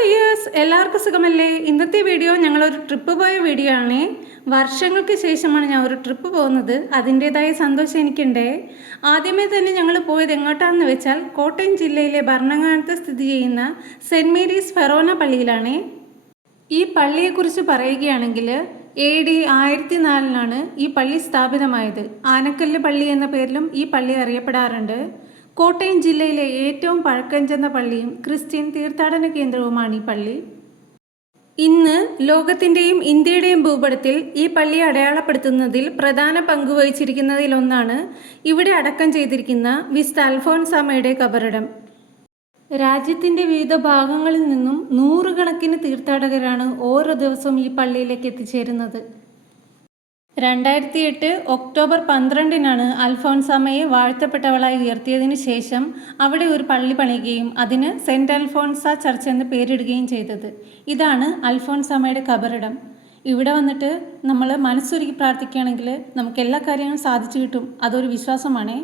Dears, എല്ലാവർക്കും സുഖമല്ലേ? ഇന്നത്തെ വീഡിയോ ഞങ്ങളൊരു ട്രിപ്പ് പോയ വീഡിയോ ആണ്. വർഷങ്ങൾക്ക് ശേഷമാണ് ഞാൻ ഒരു ട്രിപ്പ് പോകുന്നത്. അതിൻ്റേതായ സന്തോഷം എനിക്കുണ്ട്. ആദ്യമേ തന്നെ ഞങ്ങൾ പോയത് എങ്ങോട്ടാണെന്ന് വെച്ചാൽ കോട്ടയം ജില്ലയിലെ ഭരണങ്ങാനത്ത് സ്ഥിതി ചെയ്യുന്ന സെൻറ്റ് മേരീസ് ഫെറോന പള്ളിയിലാണ്. ഈ പള്ളിയെക്കുറിച്ച് പറയുകയാണെങ്കിൽ AD 1004 ഈ പള്ളി സ്ഥാപിതമായത്. ആനക്കല്ല് പള്ളി എന്ന പേരിലും ഈ പള്ളി അറിയപ്പെടാറുണ്ട്. കോട്ടയം ജില്ലയിലെ ഏറ്റവും പഴക്കം ചെന്ന പള്ളിയും ക്രിസ്ത്യൻ തീർത്ഥാടന കേന്ദ്രവുമാണ് ഈ പള്ളി. ഇന്ന് ലോകത്തിൻ്റെയും ഇന്ത്യയുടെയും ഭൂപടത്തിൽ ഈ പള്ളിയെ അടയാളപ്പെടുത്തുന്നതിൽ പ്രധാന പങ്ക് വഹിച്ചിരിക്കുന്നതിലൊന്നാണ് ഇവിടെ അടക്കം ചെയ്തിരിക്കുന്ന വിസ്ത അൽഫോൻസാമയുടെ കബറിടം. രാജ്യത്തിൻ്റെ വിവിധ ഭാഗങ്ങളിൽ നിന്നും നൂറുകണക്കിന് തീർത്ഥാടകരാണ് ഓരോ ദിവസവും ഈ പള്ളിയിലേക്ക് എത്തിച്ചേരുന്നത്. 2008 ഒക്ടോബർ 12 അൽഫോൻസാമയെ വാഴ്ത്തപ്പെട്ടവളായി ഉയർത്തിയതിനു ശേഷം അവിടെ ഒരു പള്ളി പണിയുകയും അതിന് സെൻറ്റ് അൽഫോൻസ ചർച്ച് എന്ന് പേരിടുകയും ചെയ്തത്. ഇതാണ് അൽഫോൻസാമയുടെ കബറിടം. ഇവിടെ വന്നിട്ട് നമ്മൾ മനസ്സൊരുക്കി പ്രാർത്ഥിക്കുകയാണെങ്കിൽ നമുക്ക് എല്ലാ കാര്യങ്ങളും സാധിച്ചു കിട്ടും. അതൊരു വിശ്വാസമാണേ.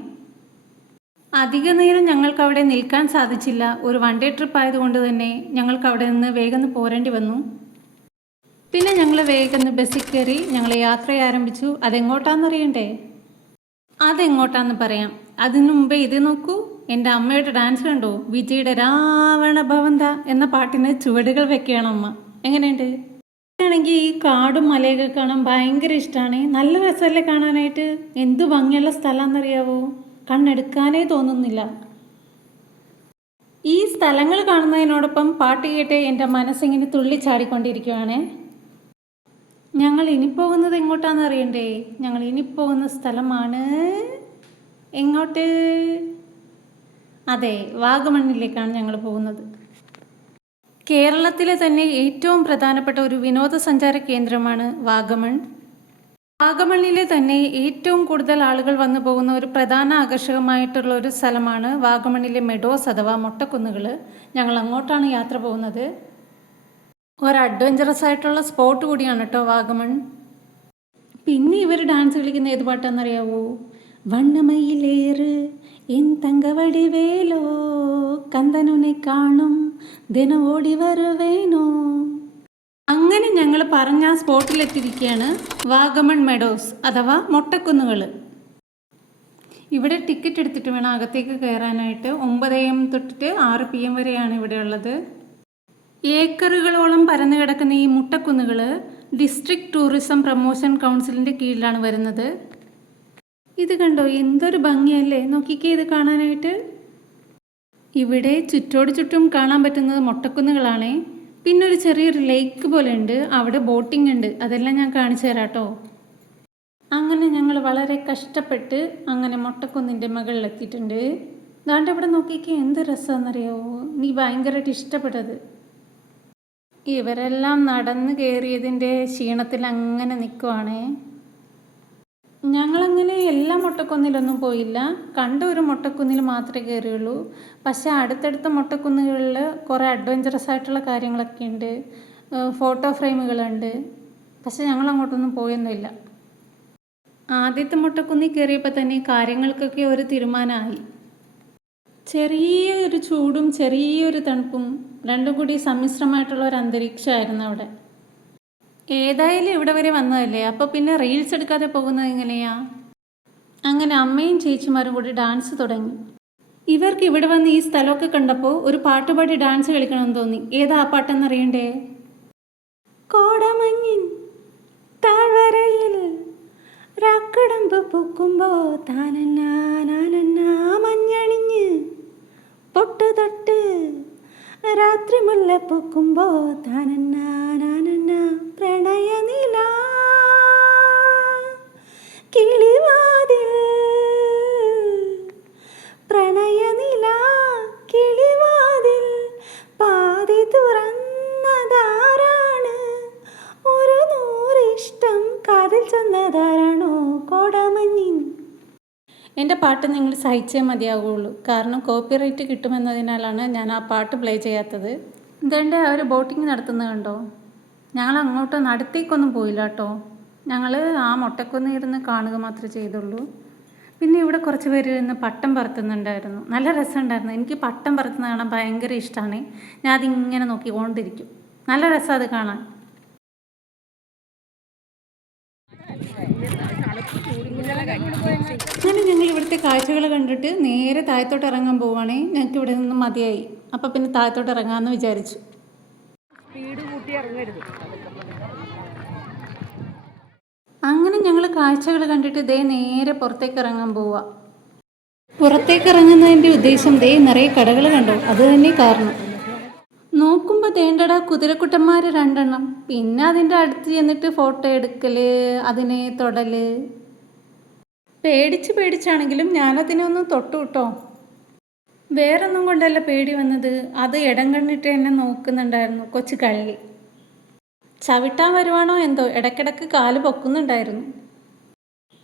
അധിക നേരം ഞങ്ങൾക്ക് അവിടെ നിൽക്കാൻ സാധിച്ചില്ല. ഒരു വൺ ഡേ ട്രിപ്പ് ആയതുകൊണ്ട് തന്നെ ഞങ്ങൾക്ക് അവിടെ നിന്ന് വേഗം പോരേണ്ടി വന്നു. പിന്നെ ഞങ്ങൾ വേഗം ബസ്സിൽ കയറി ഞങ്ങൾ യാത്ര ആരംഭിച്ചു. അതെങ്ങോട്ടാണെന്നറിയണ്ടേ? അതെങ്ങോട്ടാന്ന് പറയാം. അതിനു മുമ്പേ ഇത് നോക്കൂ, എൻ്റെ അമ്മയുടെ ഡാൻസ് കണ്ടോ? വിജയുടെ രാവണ ഭവന്ത എന്ന പാട്ടിന് ചുവടുകൾ വെക്കുകയാണ് അമ്മ. എങ്ങനെയുണ്ട്? ആണെങ്കിൽ ഈ കാടും മലയൊക്കെ കാണാൻ ഭയങ്കര ഇഷ്ടമാണ്. നല്ല രസമല്ലേ കാണാനായിട്ട്? എന്ത് ഭംഗിയുള്ള സ്ഥലമാണെന്നറിയാവോ? കണ്ണെടുക്കാനേ തോന്നുന്നില്ല. ഈ സ്ഥലങ്ങൾ കാണുന്നതിനോടൊപ്പം പാട്ട് കേട്ട് എൻ്റെ മനസ്സിങ്ങനെ തുള്ളിച്ചാടിക്കൊണ്ടിരിക്കുകയാണ്. ഞങ്ങൾ ഇനി പോകുന്നത് എങ്ങോട്ടാണെന്ന് അറിയണ്ടേ? ഞങ്ങൾ ഇനി പോകുന്ന സ്ഥലമാണ് എങ്ങോട്ട്? അതെ, വാഗമണ്ണിലേക്കാണ് ഞങ്ങൾ പോകുന്നത്. കേരളത്തിലെ തന്നെ ഏറ്റവും പ്രധാനപ്പെട്ട ഒരു വിനോദസഞ്ചാര കേന്ദ്രമാണ് വാഗമൺ. വാഗമണ്ണിലെ തന്നെ ഏറ്റവും കൂടുതൽ ആളുകൾ വന്നു പോകുന്ന ഒരു പ്രധാന ആകർഷകമായിട്ടുള്ള ഒരു സ്ഥലമാണ് വാഗമണ്ണിലെ മെഡോസ് അഥവാ മൊട്ടക്കുന്നുകൾ. ഞങ്ങൾ അങ്ങോട്ടാണ് യാത്ര പോകുന്നത്. ഒരു അഡ്വഞ്ചറസ് ആയിട്ടുള്ള സ്പോട്ട് കൂടിയാണ് കേട്ടോ വാഗമൺ. പിന്നെ ഇവർ ഡാൻസ് കളിക്കുന്ന ഏത് പാട്ടാണെന്നറിയാവോ? വണ്ണമയിലേറ് എൻ തങ്കവടിവേലോ കന്തനുനെ കാണും ദിന ഓടി വരുവേനോ. അങ്ങനെ ഞങ്ങൾ പറഞ്ഞ ആ സ്പോട്ടിലെത്തിയിരിക്കുകയാണ്. വാഗമൺ മെഡോസ് അഥവാ മൊട്ടക്കുന്നുകൾ. ഇവിടെ ടിക്കറ്റ് എടുത്തിട്ട് വേണം അകത്തേക്ക് കയറാനായിട്ട്. 9 AM തൊട്ടിട്ട് 6 PM വരെയാണ് ഇവിടെ ഉള്ളത്. ഏക്കറുകളോളം പരന്നു കിടക്കുന്ന ഈ മുട്ടക്കുന്നുകൾ ഡിസ്ട്രിക്ട് ടൂറിസം പ്രൊമോഷൻ കൗൺസിലിൻ്റെ കീഴിലാണ് വരുന്നത്. ഇത് കണ്ടോ, എന്തൊരു ഭംഗിയല്ലേ? നോക്കിക്കേ ഇത് കാണാനായിട്ട്. ഇവിടെ ചുറ്റോട് ചുറ്റും കാണാൻ പറ്റുന്നത് മൊട്ടക്കുന്നുകളാണേ. പിന്നെ ഒരു ചെറിയൊരു ലേക്ക് പോലെ ഉണ്ട്, അവിടെ ബോട്ടിംഗ് ഉണ്ട്. അതെല്ലാം ഞാൻ കാണിച്ചു തരാം കേട്ടോ. അങ്ങനെ ഞങ്ങൾ വളരെ കഷ്ടപ്പെട്ട് അങ്ങനെ മൊട്ടക്കുന്നിൻ്റെ മുകളിലെത്തിയിട്ടുണ്ട്. ദാണ്ട് ഇവിടെ നോക്കിക്കേ, എന്ത് രസമാണെന്നറിയാവോ? നീ ഭയങ്കരമായിട്ട് ഇഷ്ടപ്പെട്ടത്. ഇവരെല്ലാം നടന്ന് കയറിയതിൻ്റെ ക്ഷീണത്തിൽ അങ്ങനെ നിൽക്കുവാണേ. ഞങ്ങളങ്ങനെ എല്ലാ മൊട്ടക്കുന്നിലൊന്നും പോയില്ല. കണ്ട ഒരു മൊട്ടക്കുന്നിൽ മാത്രമേ കയറിയുള്ളൂ. പക്ഷേ അടുത്തടുത്ത മൊട്ടക്കുന്നുകളിൽ കുറേ അഡ്വഞ്ചറസ് ആയിട്ടുള്ള കാര്യങ്ങളൊക്കെ ഉണ്ട്. ഫോട്ടോ ഫ്രെയിമുകളുണ്ട്. പക്ഷേ ഞങ്ങൾ അങ്ങോട്ടൊന്നും പോയൊന്നുമില്ല. ആദ്യത്തെ മൊട്ടക്കുന്നിൽ കയറിയപ്പോൾ തന്നെ കാര്യങ്ങൾക്കൊക്കെ ഒരു തീരുമാനമായി. ചെറിയൊരു ചൂടും ചെറിയൊരു തണുപ്പും രണ്ടും കൂടി സമ്മിശ്രമായിട്ടുള്ള ഒരു അന്തരീക്ഷമായിരുന്നു അവിടെ. ഏതായാലും ഇവിടെ വരെ വന്നതല്ലേ, അപ്പോൾ പിന്നെ റീൽസ് എടുക്കാതെ പോകുന്നത് എങ്ങനെയാ? അങ്ങനെ അമ്മയും ചേച്ചിമാരും കൂടി ഡാൻസ് തുടങ്ങി. ഇവർക്ക് ഇവിടെ വന്ന് ഈ സ്ഥലമൊക്കെ കണ്ടപ്പോൾ ഒരു പാട്ടുപാടി ഡാൻസ് കളിക്കണമെന്ന് തോന്നി. ഏതാ ആ പാട്ടെന്നറിയണ്ടേ? കോടമഞ്ഞിൻ താഴ്വരയിൽ രാക്കടമ്പ് പൂക്കുമ്പോ താനന്നാ മഞ്ഞണിഞ്ഞ് പൊട്ട് തൊട്ട് രാത്രി മുല്ല പൂക്കുമ്പോ താനന്നാ പ്രണയനില കിളിവാതിൽ പ്രണയനില കിളിവാതിൽ പാതി തുറന്നതാരാണ്? ഒരു നൂറിഷ്ടം കാതിൽ ചെന്നതാരാണോ? കോടമഞ്ഞിൻ. എൻ്റെ പാട്ട് നിങ്ങൾ സഹിച്ചേ മതിയാവുകയുള്ളൂ. കാരണം കോപ്പിറൈറ്റ് കിട്ടുമെന്നതിനാലാണ് ഞാൻ ആ പാട്ട് പ്ലേ ചെയ്യാത്തത്. ഇതെൻ്റെ അവർ ബോട്ടിങ് നടത്തുന്നത് കണ്ടോ? ഞങ്ങൾ അങ്ങോട്ട് അടുത്തേക്കൊന്നും പോയില്ല കേട്ടോ. ഞങ്ങൾ ആ മൊട്ടക്കുന്ന് ഇരുന്ന് കാണുക മാത്രമേ ചെയ്തുള്ളൂ. പിന്നെ ഇവിടെ കുറച്ച് പേര് ഇരുന്ന് പട്ടം പറത്തുന്നുണ്ടായിരുന്നു. നല്ല രസമുണ്ടായിരുന്നു. എനിക്ക് പട്ടം പറത്തുന്നത് കാണാൻ ഭയങ്കര ഇഷ്ടമാണ്. ഞാൻ അതിങ്ങനെ നോക്കിക്കൊണ്ടിരിക്കും. നല്ല രസം അത് കാണാൻ. അങ്ങനെ ഞങ്ങൾ ഇവിടുത്തെ കാഴ്ചകൾ കണ്ടിട്ട് നേരെ താഴത്തോട്ട് ഇറങ്ങാൻ പോവുകയാണേ. ഞങ്ങൾക്ക് ഇവിടെ നിന്ന് മതിയായി. അപ്പം പിന്നെ താഴത്തോട്ട് ഇറങ്ങാമെന്ന് വിചാരിച്ചു. അങ്ങനെ ഞങ്ങൾ കാഴ്ചകൾ കണ്ടിട്ട് ദേ നേരെ പുറത്തേക്ക് ഇറങ്ങാൻ പോവുക. പുറത്തേക്ക് ഇറങ്ങുന്നതിൻ്റെ ഉദ്ദേശം ദേ നിറയെ കടകൾ കണ്ടോ, അത് തന്നെ കാരണം. നോക്കുമ്പോൾ തേണ്ടടാ കുതിരക്കുട്ടന്മാർ 2 എണ്ണം. പിന്നെ അതിൻ്റെ അടുത്ത് ചെന്നിട്ട് ഫോട്ടോ എടുക്കൽ, അതിനെ തൊടൽ. പേടിച്ചാണെങ്കിലും ഞാനതിനൊന്നും തൊട്ടു കേട്ടോ. വേറൊന്നും കൊണ്ടല്ല പേടി വന്നത്, അത് ഇടം കണ്ണിട്ട് എന്നെ നോക്കുന്നുണ്ടായിരുന്നു കൊച്ചു കള്ളി. ചവിട്ടാൻ വരുവാണോ എന്തോ, ഇടയ്ക്കിടയ്ക്ക് കാല് പൊക്കുന്നുണ്ടായിരുന്നു.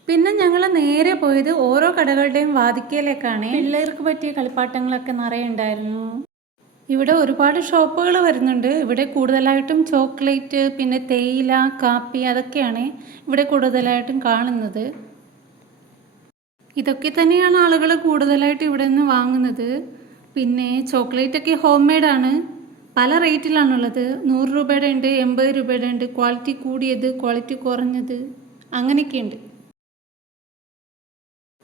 പിന്നെ ഞങ്ങൾ നേരെ പോയത് ഓരോ കടകളുടെയും വാതിക്കയിലേക്കാണ്. പിള്ളേർക്ക് പറ്റിയ കളിപ്പാട്ടങ്ങളൊക്കെ നിറയെ ഉണ്ടായിരുന്നു. ഇവിടെ ഒരുപാട് ഷോപ്പുകൾ വരുന്നുണ്ട്. ഇവിടെ കൂടുതലായിട്ടും ചോക്ലേറ്റ്, പിന്നെ തേയില, കാപ്പി, അതൊക്കെയാണ് ഇവിടെ കൂടുതലായിട്ടും കാണുന്നത്. ഇതൊക്കെ തന്നെയാണ് ആളുകൾ കൂടുതലായിട്ട് ഇവിടെ നിന്ന് വാങ്ങുന്നത്. പിന്നെ ചോക്ലേറ്റൊക്കെ ഹോം മെയ്ഡാണ്. പല റേറ്റിലാണുള്ളത്. 100 രൂപയുടെ ഉണ്ട്, 80 രൂപയുടെ ഉണ്ട്, ക്വാളിറ്റി കൂടിയത്, ക്വാളിറ്റി കുറഞ്ഞത്, അങ്ങനെയൊക്കെയുണ്ട്.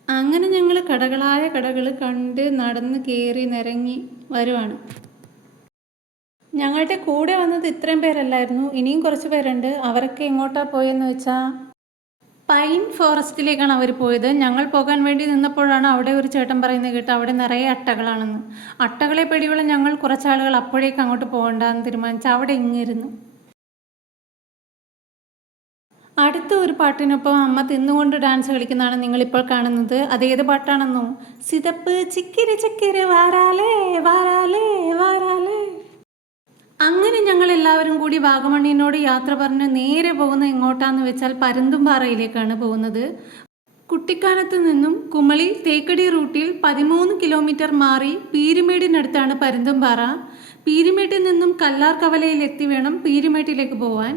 അങ്ങനെ ഞങ്ങൾ കടകളായ കടകൾ കണ്ട് നടന്ന് കയറി നിരങ്ങി വരുവാണ്. ഞങ്ങളുടെ കൂടെ വന്നത് ഇത്രയും പേരല്ലായിരുന്നു, ഇനിയും കുറച്ച് പേരുണ്ട്. അവരൊക്കെ എങ്ങോട്ടാണ് പോയെന്ന് വെച്ചാൽ പൈൻ ഫോറസ്റ്റിലേക്കാണ് അവർ പോയത്. ഞങ്ങൾ പോകാൻ വേണ്ടി നിന്നപ്പോഴാണ് അവിടെ ഒരു ചേട്ടൻ പറയുന്നത് കേട്ട് അവിടെ നിറയെ അട്ടകളാണെന്ന്. അട്ടകളെ പേടിയുള്ള ഞങ്ങൾ കുറച്ചാളുകൾ അപ്പോഴേക്ക് അങ്ങോട്ട് പോകണ്ടെന്ന് തീരുമാനിച്ച് അവിടെ ഇങ്ങിരുന്നു. അടുത്ത ഒരു പാട്ടിനൊപ്പം അമ്മ തിന്നുകൊണ്ട് ഡാൻസ് കളിക്കുന്നതാണ് നിങ്ങളിപ്പോൾ കാണുന്നത്. അതേത് പാട്ടാണെന്നോ? സിതപ്പ് ചിക്കിരി ചിക്കിരി വാരാലേ വാരാലേ വാരാലേ. അങ്ങനെ ഞങ്ങൾ എല്ലാവരും കൂടി വാഗമണ്ണിനോട് യാത്ര പറഞ്ഞ് നേരെ പോകുന്ന എങ്ങോട്ടാന്ന് വെച്ചാൽ പരുന്തുംപാറയിലേക്കാണ് പോകുന്നത്. കുട്ടിക്കാനത്ത് നിന്നും കുമളി തേക്കടി റൂട്ടിൽ 13 കിലോമീറ്റർ മാറി പീരുമേടിനടുത്താണ് പരുന്തുംപാറ. പീരുമേട്ടിൽ നിന്നും കല്ലാർ കവലയിൽ എത്തി വേണം പീരുമേട്ടിലേക്ക് പോവാൻ.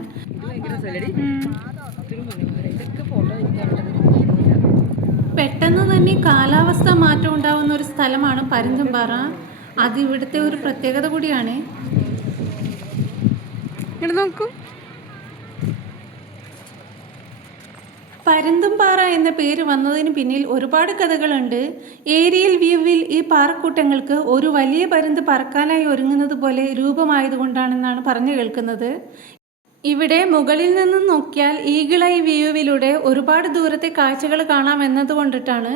പെട്ടെന്ന് തന്നെ കാലാവസ്ഥ മാറ്റം ഉണ്ടാവുന്ന ഒരു സ്ഥലമാണ് പരുന്തുംപാറ. അത് ഇവിടുത്തെ ഒരു പ്രത്യേകത കൂടിയാണ്. നോക്കൂ, പരുന്തുംപാറ എന്ന പേര് വന്നതിന് പിന്നിൽ ഒരുപാട് കഥകളുണ്ട്. ഏരിയൽ വ്യൂവിൽ ഈ പാറക്കൂട്ടങ്ങൾക്ക് ഒരു വലിയ പരുന്ത് പറക്കാനായി ഒരുങ്ങുന്നത് പോലെ രൂപമായതുകൊണ്ടാണെന്നാണ് പറഞ്ഞു കേൾക്കുന്നത്. ഇവിടെ മുകളിൽ നിന്നും നോക്കിയാൽ ഈഗിൾ ഐ വ്യൂവിലൂടെ ഒരുപാട് ദൂരത്തെ കാഴ്ചകൾ കാണാം എന്നതുകൊണ്ടിട്ടാണ്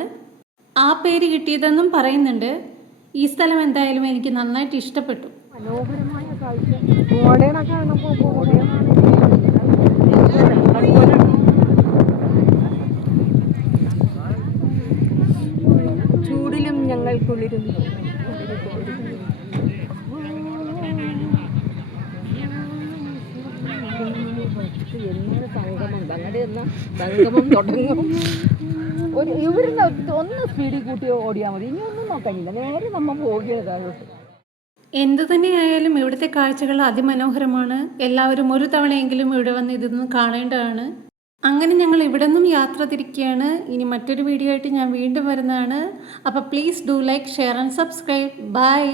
ആ പേര് കിട്ടിയതെന്നും പറയുന്നുണ്ട്. ഈ സ്ഥലം എന്തായാലും എനിക്ക് നന്നായിട്ട് ഇഷ്ടപ്പെട്ടു. മനോഹരമായ കാഴ്ച. ചൂടിലും ഞങ്ങൾ കുളിരുന്നു. സംഗമം തുടങ്ങും. ഇവരുന്ന് ഒന്ന് സ്പീഡിൽ കൂട്ടി ഓടിയാൽ മതി, ഇനി ഒന്നും നോക്കാനില്ല, നേരെ നമ്മൾ പോകുകയാണ്. എന്തു തന്നെയായാലും ഇവിടുത്തെ കാഴ്ചകൾ അതിമനോഹരമാണ്. എല്ലാവരും ഒരു തവണയെങ്കിലും ഇവിടെ വന്ന് ഇതൊന്നും കാണേണ്ടതാണ്. അങ്ങനെ ഞങ്ങൾ ഇവിടെ നിന്നും യാത്ര തിരിക്കുകയാണ്. ഇനി മറ്റൊരു വീഡിയോ ആയിട്ട് ഞാൻ വീണ്ടും വരുന്നതാണ്. അപ്പോൾ please do like, share and subscribe. By.